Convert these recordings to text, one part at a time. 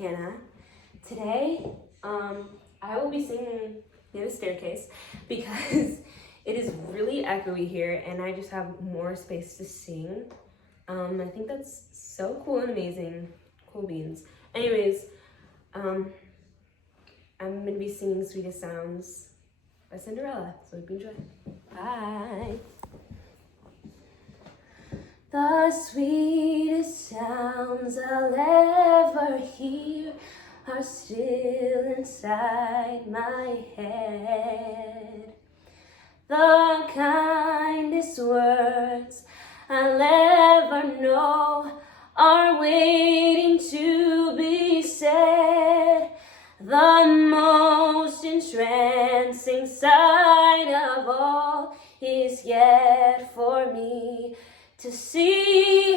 Hannah. Today, I will be singing near the staircase because it is really echoey here and I just have more space to sing. I think that's so cool and amazing. Cool beans. Anyways, I'm gonna be singing Sweetest Sounds by Cinderella, so hope you enjoy. Bye. The sweetest sounds I'll ever hear are still inside my head. The kindest words I'll ever know are waiting to be said. The most entrancing sight of all is yet for me to see,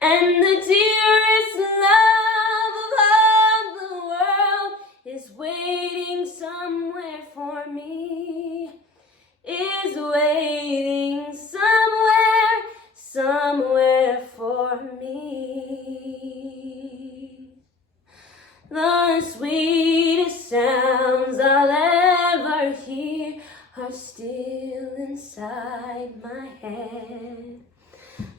and the dearest love of all the world is waiting somewhere for me, is waiting somewhere for me. The sweetest sounds I'll ever hear are still inside my head.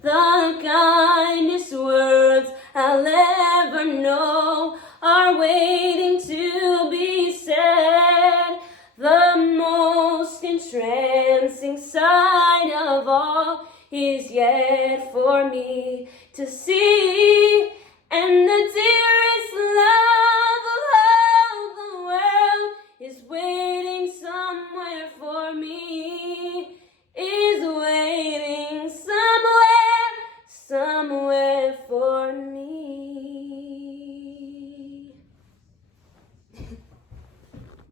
The kindest words I'll ever know are waiting to be said. The most entrancing sight of all is yet for me to see, and the